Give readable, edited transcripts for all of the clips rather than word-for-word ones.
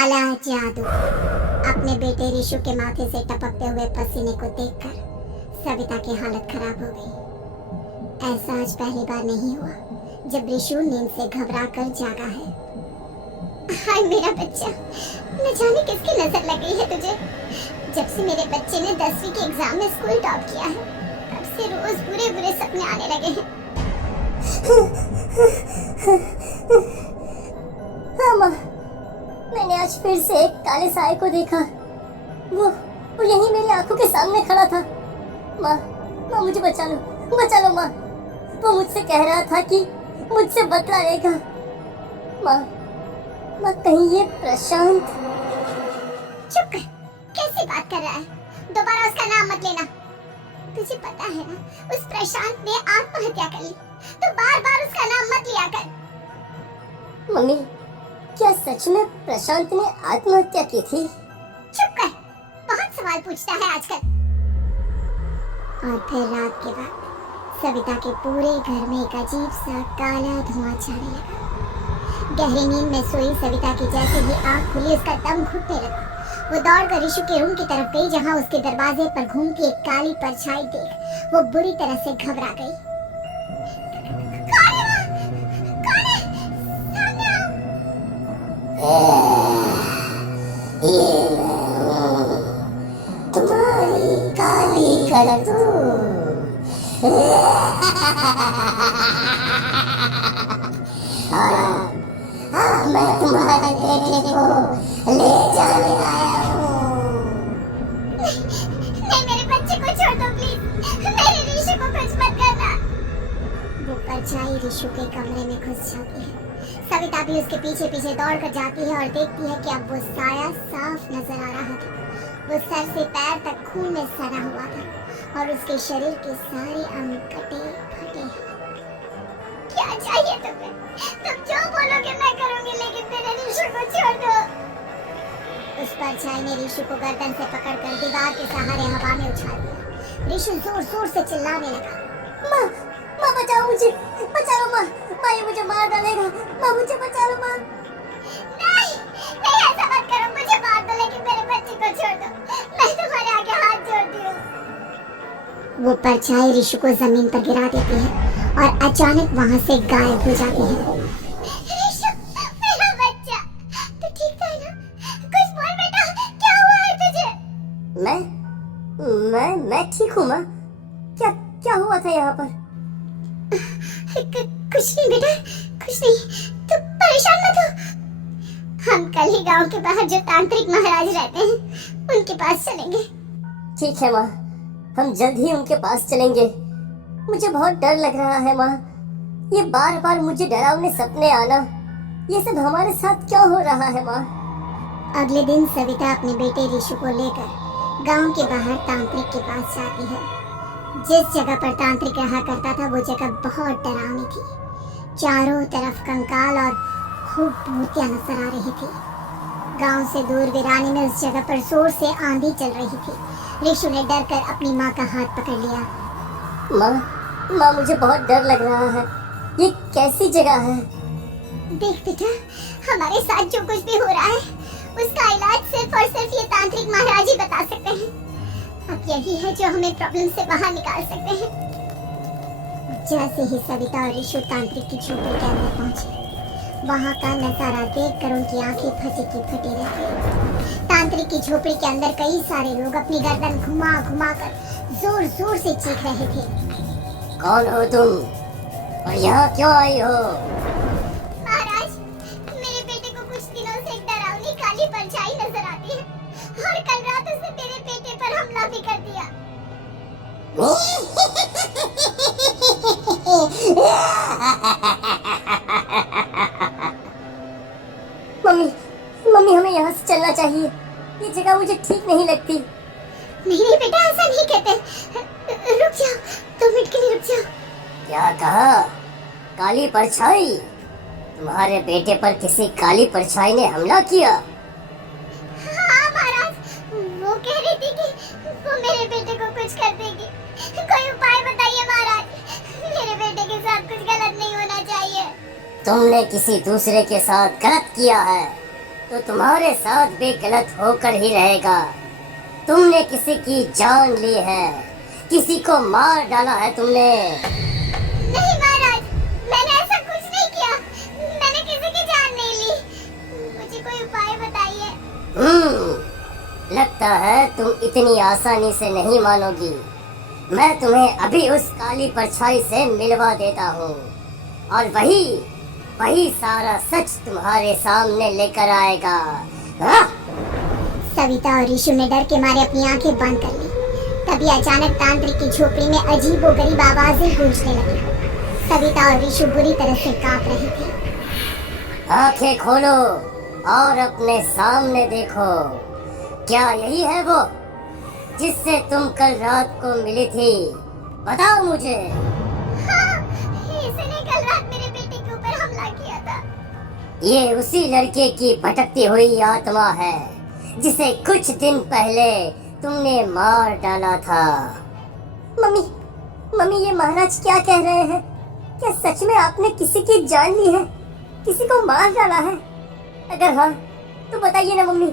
काला जादू। अपने बेटे ऋषु के माथे से टपकते हुए पसीने को देखकर सविता की हालत खराब हो गई। ऐसा आज पहली बार नहीं हुआ जब ऋषु नींद से घबरा कर जागा है। हाय मेरा बच्चा, न जाने किसकी नजर लग गई है तुझे। जब से मेरे बच्चे ने 10वीं के एग्जाम में स्कूल टॉप किया है तब से रोज बुरे बुरे सपने आने लगे हैं। हाँ माँ, मैंने आज फिर से एक काले साए को देखा। वो यहीं मेरी आंखों के सामने खड़ा था। माँ मुझे बचा लो माँ। वो मुझसे कह रहा था कि मुझसे बदला लेगा। माँ कहीं ये प्रशांत। चुप कर, कैसी बात कर रहा है? दोबारा उसका नाम मत लेना। तुझे पता है ना, उस प्रशांत ने आत्महत्या कर ली, तो बार बार उसका नाम मत लिया कर। मम्मी, क्या सच में प्रशांत ने आत्महत्या की थी? चुप कर, बहुत सवाल पूछता है आजकल। और फिर रात के बाद सविता के पूरे घर में एक अजीब सा काला धुआं छाने लगा। गहरी नींद में सोई सविता की जैसे ही आंख खुली उसका दम घुटने लगा। वो दौड़कर ऋषु के रूम की तरफ गई जहां उसके दरवाजे पर घूमती एक काली परछाई देख वो बुरी तरह से घबरा गई। तुम्हारी काली करतूत। मैं तुम्हारे बेटे को ले जाने आया हूँ। नहीं, मेरे बच्चे को छोड़ दो प्लीज। मेरे ऋषु को कुछ मत करना। वो परछाई ऋषु के कमरे में घुस जाती है। सविता भी उसके पीछे पीछे दौड़कर जाती है और देखती है कि अब वो साया साफ नजर आ रहा था। वो सर से पैर तक खून में सना हुआ था और उसके शरीर के सारे अंग कटे फटे। क्या चाहिए तुम्हें? तुम जो बोलोगे मैं करूंगी, लेकिन मेरे ऋषु को छोड़ दो। उस परछाई ने ऋषु को गर्दन से पकड़कर दीवार के सहारे हवा में उछाल दिया। ऋषु जोर जोर से चिल्लाने लगा। माँ बचाओ मुझे, बचा लो माँ। ये मुझे मार डालेगा। माँ मुझे बचा लो माँ। नहीं, ऐसा मत करो। मुझे मार दो लेकिन मेरे बच्चे को छोड़ दो। मैं तुम्हारे आगे हाथ जोड़ती हूँ। वो परछाई ऋषु को जमीन पर गिरा देती है और अचानक वहाँ से गायब हो जाती है। ऋषु, मेरा बच्चा, तू ठीक तो है ना? कुछ बोल बेटा, क्या हुआ है तुझे? मैं ठीक हूँ माँ। क्या हुआ था यहाँ पर? कुछ नहीं बेटा, कुछ नहीं। तू परेशान मत हो। हम कल ही गांव के बाहर जो तांत्रिक महाराज रहते हैं उनके पास चलेंगे। ठीक है माँ, हम जल्द ही उनके पास चलेंगे। मुझे बहुत डर लग रहा है माँ। ये बार बार मुझे डरावने सपने आना, ये सब हमारे साथ क्यों हो रहा है माँ? अगले दिन सविता अपने बेटे ऋषु को लेकर गांव के बाहर तांत्रिक के पास जाती है। जिस जगह पर तांत्रिक रहा करता था वो जगह बहुत डरावनी थी। चारों तरफ कंकाल और खूब मूर्तियां नजर आ रही थी। गांव से दूर वीरानी में उस जगह पर जोर से आंधी चल रही थी। ऋषु ने डर कर अपनी माँ का हाथ पकड़ लिया। माँ मुझे बहुत डर लग रहा है। ये कैसी जगह है? देख बेटा, हमारे साथ जो कुछ भी हो रहा है उसका इलाज सिर्फ और सिर्फ ये तांत्रिक महाराज ही बता सकते हैं। अब यही है जो हमें प्रॉब्लम से बाहर निकाल सकते हैं। जैसे ही सविता और ऋषु तांत्रिक की झोपड़ी के अंदर पहुंचे, वहाँ का नजारा देखकर उनकी आंखें फटी की फटी रह गई। तांत्रिक की झोपड़ी के अंदर कई सारे लोग अपनी गर्दन घुमा घुमा कर जोर जोर से चीख रहे थे। कौन हो तुम और यहाँ क्यों आई हो? महाराज, मेरे बेटे को कुछ दिनों से एक डरावनी काली परछाई नजर आती है और कल रात उसने मेरे बेटे पर हमला भी कर दिया। मम्मी हमें यहाँ से चलना चाहिए। ये जगह मुझे ठीक नहीं लगती। नहीं बेटा, ऐसा नहीं कहते। रुक जाओ, 2 मिनट के लिए रुक जाओ। क्या कहा? काली परछाई? तुम्हारे बेटे पर किसी काली परछाई ने हमला किया? हाँ महाराज, वो कह रही थी कि वो मेरे बेटे को कुछ कर देगी। कोई उपाय बताइए महाराज, मेरे बेटे के साथ कुछ गलत नहीं होना चाहिए। तुमने किसी दूसरे के साथ गलत किया है। तो तुम्हारे साथ भी गलत होकर ही रहेगा। तुमने किसी की जान ली है, किसी को मार डाला है तुमने। नहीं महाराज, मैंने ऐसा कुछ नहीं किया। मैंने किसी की जान नहीं ली। मुझे कोई उपाय बताइए। लगता है तुम इतनी आसानी से नहीं मानोगी। मैं तुम्हें अभी उस काली परछाई से मिलवा देता हूँ और वही सारा सच तुम्हारे सामने लेकर आएगा। हाँ? सविता और ऋषु ने डर के मारे अपनी आंखें बंद कर ली। तभी अचानक तांत्रिक की झोपड़ी में अजीब व गरीब आवाजें गूंजने लगी। सविता और ऋषु बुरी तरह से कांप रही थी। आंखें खोलो और अपने सामने देखो। क्या यही है वो जिससे तुम कल रात को मिली थी? बताओ मुझे। हाँ, इसने कल रात मेरे बेटे के ऊपर हमला किया था। ये उसी लड़के की भटकती हुई आत्मा है जिसे कुछ दिन पहले तुमने मार डाला था। मम्मी ये महाराज क्या कह रहे हैं? क्या सच में आपने किसी की जान ली है, किसी को मार डाला है? अगर हाँ तो बताइए ना मम्मी,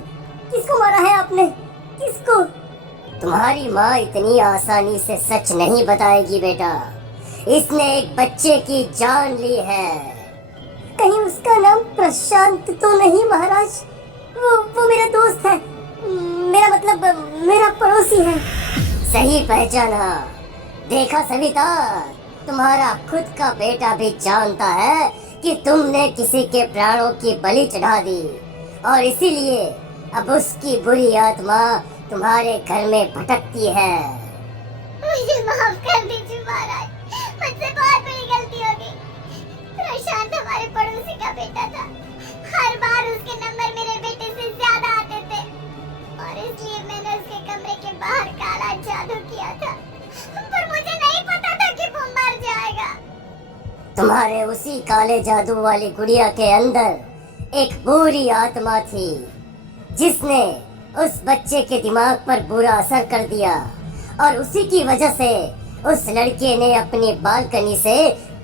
किसको मारा है आपने? किसको? तुम्हारी माँ इतनी आसानी से सच नहीं बताएगी बेटा। इसने एक बच्चे की जान ली है। कहीं उसका नाम प्रशांत तो नहीं महाराज? वो मेरा दोस्त है, मेरा मतलब मेरा पड़ोसी है। सही पहचाना। देखा सविता, तुम्हारा खुद का बेटा भी जानता है कि तुमने किसी के प्राणों की बलि चढ़ा दी और इसीलिए अब उसकी बुरी आत्मा तुम्हारे घर में भटकती है। मुझे माफ कर दीजिए महाराज, मुझसे बहुत बड़ी गलती हो गई। प्रशांत हमारे पड़ोसी का बेटा था। हर बार उसके नंबर मेरे बेटे से ज्यादा आते थे और इसलिए मैंने उसके कमरे के बाहर काला जादू किया था, पर मुझे नहीं पता था कि वो मर जाएगा। तुम्हारे उसी काले जादू वाली गुड़िया के अंदर एक बुरी आत्मा थी जिसने उस बच्चे के दिमाग पर बुरा असर कर दिया और उसी की वजह से उस लड़के ने अपनी बालकनी से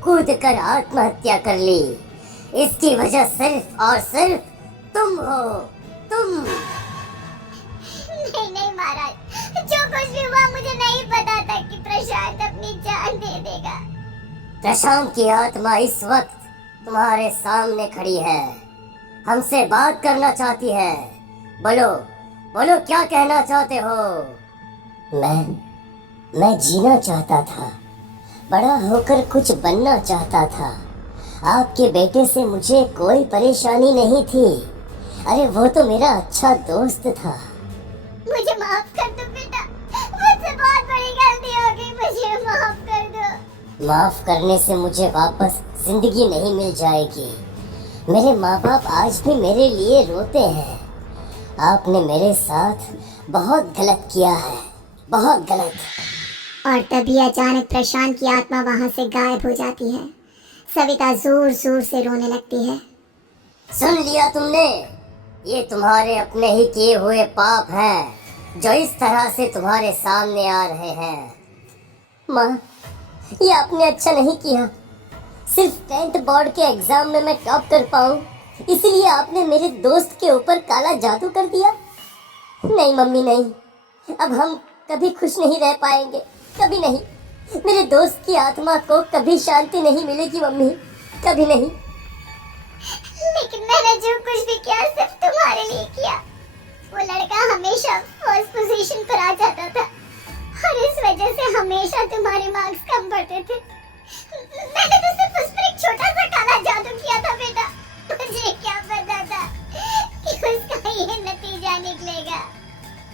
कूदकर आत्महत्या कर ली। इसकी वजह सिर्फ और सिर्फ तुम हो, तुम। नहीं महाराज, जो कुछ भी हुआ मुझे नहीं पता था कि प्रशांत अपनी जान दे देगा। प्रशांत की आत्मा इस वक्त तुम्हारे सामने खड़ी है, हमसे बात करना चाहती है। बोलो क्या कहना चाहते हो? मैं जीना चाहता था, बड़ा होकर कुछ बनना चाहता था। आपके बेटे से मुझे कोई परेशानी नहीं थी। अरे वो तो मेरा अच्छा दोस्त था। मुझे माफ कर दो बेटा, मुझसे बहुत बड़ी गलती हो गई, मुझे माफ कर दो। माफ करने से मुझे वापस जिंदगी नहीं मिल जाएगी। मेरे माँ बाप आज भी मेरे लिए रोते हैं। आपने मेरे साथ बहुत गलत किया है, बहुत गलत। और तभी अचानक प्रशांत की आत्मा वहां से गायब हो जाती है। सविता जोर जोर से रोने लगती है। सुन लिया तुमने? ये तुम्हारे अपने ही किए हुए पाप हैं जो इस तरह से तुम्हारे सामने आ रहे हैं। माँ, ये आपने अच्छा नहीं किया। सिर्फ 10th बोर्ड के एग्जाम में मैं टॉप कर पाऊँ इसलिए आपने मेरे दोस्त के ऊपर काला जादू कर दिया। नहीं मम्मी नहीं, अब हम कभी खुश नहीं रह पाएंगे, कभी नहीं। मेरे दोस्त की आत्मा को कभी शांति नहीं मिलेगी मम्मी, कभी नहीं। लेकिन मैंने जो कुछ भी किया सिर्फ तुम्हारे लिए किया। वो लड़का हमेशा फर्स्ट पोजीशन पर आ जाता था और इस वजह से हमेशा तुम्हारे मार्क्स कम पड़ते थे। मैंने तो सिर्फ उस पर एक छोटा सा काला जादू किया था बेटा। मुझे क्या पता था कि उसका ये नतीजा निकलेगा।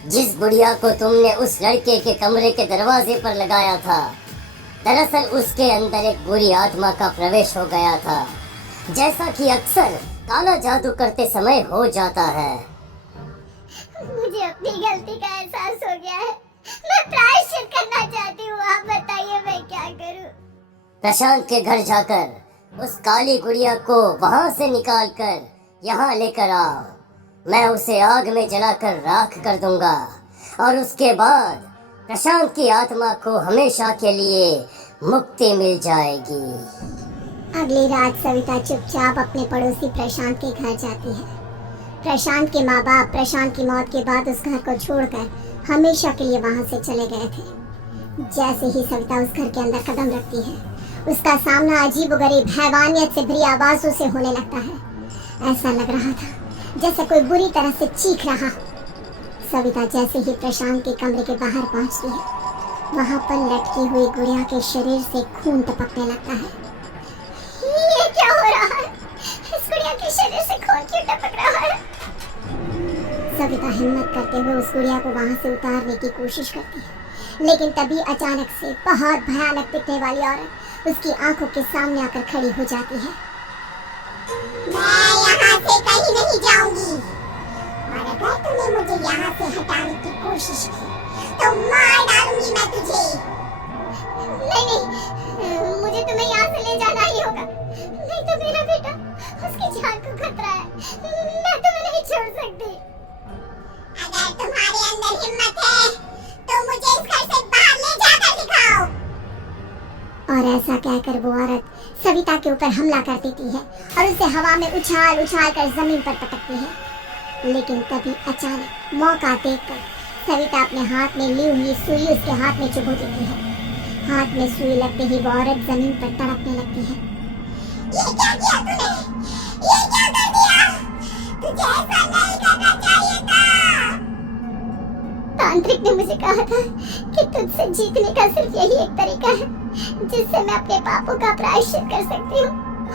जिस बुढ़िया को तुमने उस लड़के के कमरे के दरवाजे पर लगाया था, दरअसल उसके अंदर एक बुरी आत्मा का प्रवेश हो गया था, जैसा कि अक्सर काला जादू करते समय हो जाता है। मुझे अपनी गलती का एहसास हो गया है। मैं प्रायश्चित करना चाहती हूँ, आप बताइए मैं क्या करूँ? प्रशांत के घर जाकर उस काली गुड़िया को वहां से निकालकर यहाँ लेकर आओ। मैं उसे आग में जलाकर राख कर दूंगा और उसके बाद प्रशांत की आत्मा को हमेशा के लिए मुक्ति मिल जाएगी। अगली रात सविता चुपचाप अपने पड़ोसी प्रशांत के घर जाती है। प्रशांत के माँ बाप प्रशांत की मौत के बाद उस घर को छोड़कर हमेशा के लिए वहां से चले गए थे। जैसे ही सविता उस घर के अंदर कदम रखती है, उसका सामना अजीबोगरीब हैवानियत से भरी आवाजों से होने लगता है। ऐसा लग रहा था जैसे कोई बुरी तरह से चीख रहा। सविता जैसे ही प्रशांत के कमरे के बाहर पहुंचती है, वहां पर लटकी हुई गुड़िया के शरीर से खून टपकने लगता है। ये क्या हो रहा है? इस गुड़िया के शरीर से खून क्यों टपक रहा है? सविता हिम्मत करते हुए उस गुड़िया को वहां से उतारने की कोशिश करती है, लेकिन तभी अचानक से बहुत भयानक दिखने वाली औरत उसकी आंखों के सामने आकर खड़ी हो जाती है। मैं यहाँ से कहीं नहीं जाऊंगी, और अगर तूने मुझे यहाँ से हटाने की कोशिश की तो मार डालूंगी मैं तुझे। नहीं, मुझे तुम्हें यहाँ से ले जाना ही होगा, नहीं तो मेरा बेटा, उसकी जान को खतरा है, मैं तुम्हें नहीं छोड़ सकती। अगर तुम्हारे अंदर हिम्मत है तो मुझे इस घर से बाहर ले जाकर दिखाओ। और ऐसा कहकर वो औरत सविता के ऊपर हमला कर देती है और उसे हवा में उछाल उछाल कर जमीन पर पटकती है। लेकिन तभी अचानक मौका देखकर सविता अपने हाथ में ली हुई सुई उसके हाथ में चुभो देती है। हाथ में सुई लगते ही वो औरत जमीन पर तड़पने लगती है। ये क्या किया तूने? ये क्या कर दिया? तुझे ऐसा नहीं करना चाहिए था। तांत्रिक ने मुझे कहा था कि तुझसे जीतने का सिर्फ यही एक तरीका है जिससे मैं अपने पापों का प्रायश्चित कर सकती हूँ,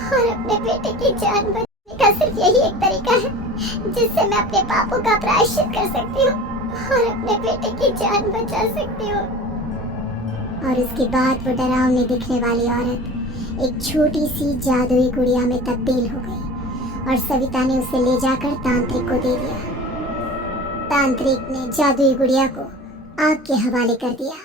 और अपने बेटे की जान बचाने का सिर्फ यही एक तरीका है जिससे मैं अपने पापों का प्रायश्चित कर सकती हूँ और अपने बेटे की जान बचा सकती हूँ। और उसके बाद वो डरावनी दिखने वाली औरत एक छोटी सी जादुई गुड़िया में तब्दील हो गई और सविता ने उसे ले जाकर तांत्रिक को दे दिया। तांत्रिक ने जादुई गुड़िया को आग के हवाले कर दिया।